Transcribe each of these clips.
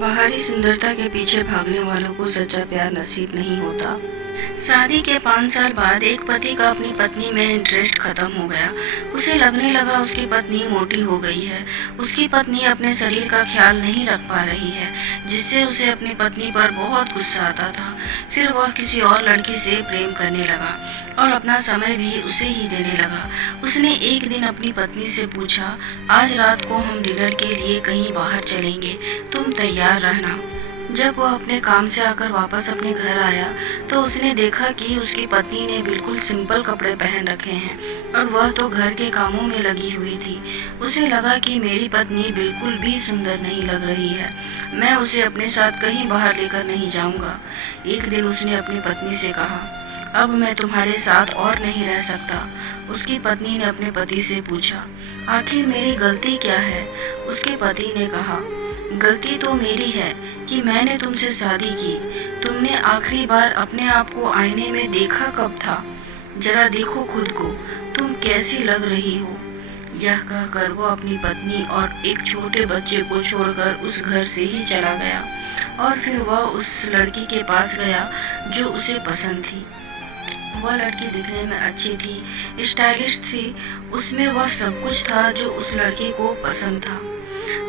बाहरी सुंदरता के पीछे भागने वालों को सच्चा प्यार नसीब नहीं होता। शादी के 5 साल बाद एक पति का अपनी पत्नी में इंटरेस्ट खत्म हो गया। उसे लगने लगा उसकी पत्नी मोटी हो गई है। उसकी पत्नी अपने शरीर का ख्याल नहीं रख पा रही है, जिससे उसे अपनी पत्नी पर बहुत गुस्सा आता था। फिर वह किसी और लड़की से प्रेम करने लगा और अपना समय भी उसे ही देने लगा। उसने एक दिन अपनी पत्नी से पूछा, आज रात को हम डिनर के लिए कहीं बाहर चलेंगे, तुम तैयार रहना। जब वह अपने काम से आकर वापस अपने घर आया तो उसने देखा कि उसकी पत्नी ने बिल्कुल सिंपल कपड़े पहन रखे हैं और वह तो घर के कामों में लगी हुई थी। उसे लगा कि मेरी पत्नी बिल्कुल भी सुंदर नहीं लग रही है, मैं उसे अपने साथ कहीं बाहर लेकर नहीं जाऊंगा। एक दिन उसने अपनी पत्नी से कहा, अब मैं तुम्हारे साथ और नहीं रह सकता। उसकी पत्नी ने अपने पति से पूछा, आखिर मेरी गलती क्या है? उसके पति ने कहा, गलती तो मेरी है कि मैंने तुमसे शादी की। तुमने आखिरी बार अपने आप को आईने में देखा कब था? जरा देखो खुद को, तुम कैसी लग रही हो। यह कहकर वो अपनी पत्नी और एक छोटे बच्चे को छोड़कर उस घर से ही चला गया और फिर वह उस लड़की के पास गया जो उसे पसंद थी। वह लड़की दिखने में अच्छी थी, स्टाइलिश थी, उसमें वह सब कुछ था जो उस लड़के को पसंद था।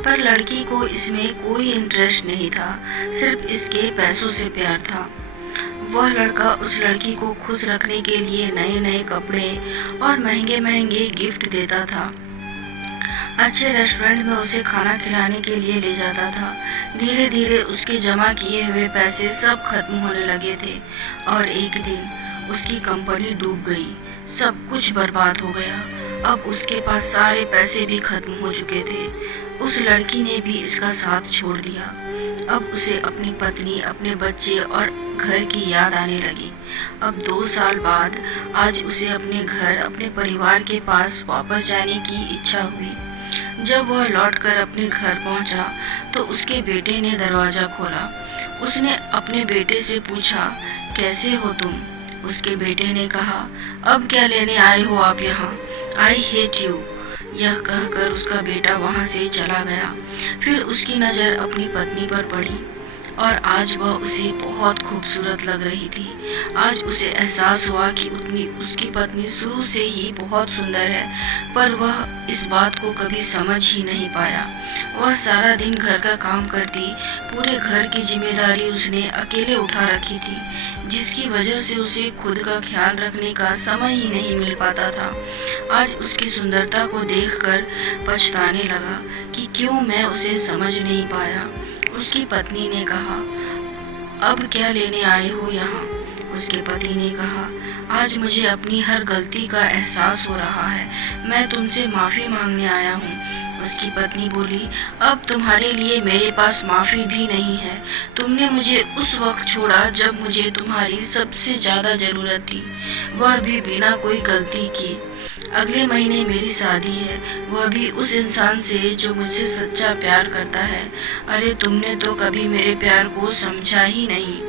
पर लड़की को इसमें कोई इंटरेस्ट नहीं था, सिर्फ इसके पैसों से प्यार था। वह लड़का उस लड़की को खुश रखने के लिए नए नए कपड़े और महंगे महंगे गिफ्ट देता था। अच्छे रेस्टोरेंट में उसे खाना खिलाने के लिए ले जाता था। धीरे धीरे उसके जमा किए हुए पैसे सब खत्म होने लगे थे और एक दिन उसकी कंपनी डूब गई, सब कुछ बर्बाद हो गया। अब उसके पास सारे पैसे भी खत्म हो चुके थे। उस लड़की ने भी इसका साथ छोड़ दिया। अब उसे अपनी पत्नी, अपने बच्चे और घर की याद आने लगी। अब 2 साल बाद आज उसे अपने घर, अपने परिवार के पास वापस जाने की इच्छा हुई। जब वह लौटकर अपने घर पहुंचा तो उसके बेटे ने दरवाज़ा खोला। उसने अपने बेटे से पूछा, कैसे हो तुम? उसके बेटे ने कहा, अब क्या लेने आए हो आप यहाँ? I hate you. यह कहकर उसका बेटा वहां से चला गया। फिर उसकी नज़र अपनी पत्नी पर पड़ी और आज वह उसे बहुत खूबसूरत लग रही थी। आज उसे एहसास हुआ कि उसकी पत्नी शुरू से ही बहुत सुंदर है, पर वह इस बात को कभी समझ ही नहीं पाया। वह सारा दिन घर का काम करती, पूरे घर की जिम्मेदारी उसने अकेले उठा रखी थी, जिसकी वजह से उसे खुद का ख्याल रखने का समय ही नहीं मिल पाता था। आज उसकी सुंदरता को देखकर पछताने लगा कि क्यों मैं उसे समझ नहीं पाया। उसकी पत्नी ने कहा, अब क्या लेने आए हो यहाँ? उसके पति ने कहा, आज मुझे अपनी हर गलती का एहसास हो रहा है, मैं तुमसे माफ़ी मांगने आया हूँ। उसकी पत्नी बोली, अब तुम्हारे लिए मेरे पास माफ़ी भी नहीं है। तुमने मुझे उस वक्त छोड़ा जब मुझे तुम्हारी सबसे ज़्यादा ज़रूरत थी, वह भी बिना कोई गलती की। अगले महीने मेरी शादी है, वह भी उस इंसान से जो मुझसे सच्चा प्यार करता है। अरे तुमने तो कभी मेरे प्यार को समझा ही नहीं,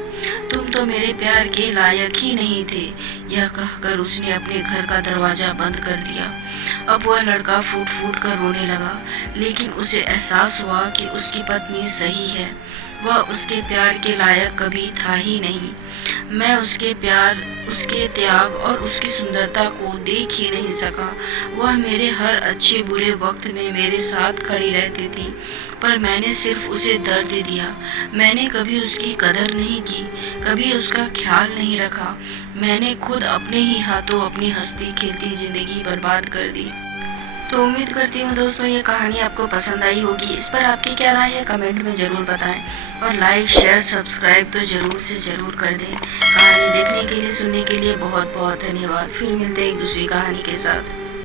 तुम तो मेरे प्यार के लायक ही नहीं थे। यह कहकर उसने अपने घर का दरवाज़ा बंद कर दिया। अब वह लड़का फूट फूट कर रोने लगा, लेकिन उसे एहसास हुआ कि उसकी पत्नी सही है, वह उसके प्यार के लायक कभी था ही नहीं। मैं उसके प्यार, उसके त्याग और उसकी सुंदरता को देख ही नहीं सका। वह मेरे हर अच्छे बुरे वक्त में मेरे साथ खड़ी रहती थी, पर मैंने सिर्फ उसे दर्द दिया। मैंने कभी उसकी कदर नहीं की, कभी उसका ख्याल नहीं रखा। मैंने खुद अपने ही हाथों अपनी हंसती खेलती ज़िंदगी बर्बाद कर दी। तो उम्मीद करती हूँ दोस्तों ये कहानी आपको पसंद आई होगी। इस पर आपकी क्या राय है कमेंट में ज़रूर बताएं और लाइक शेयर सब्सक्राइब तो ज़रूर से ज़रूर कर दें। कहानी देखने के लिए, सुनने के लिए बहुत बहुत धन्यवाद। फिर मिलते हैं एक दूसरी कहानी के साथ।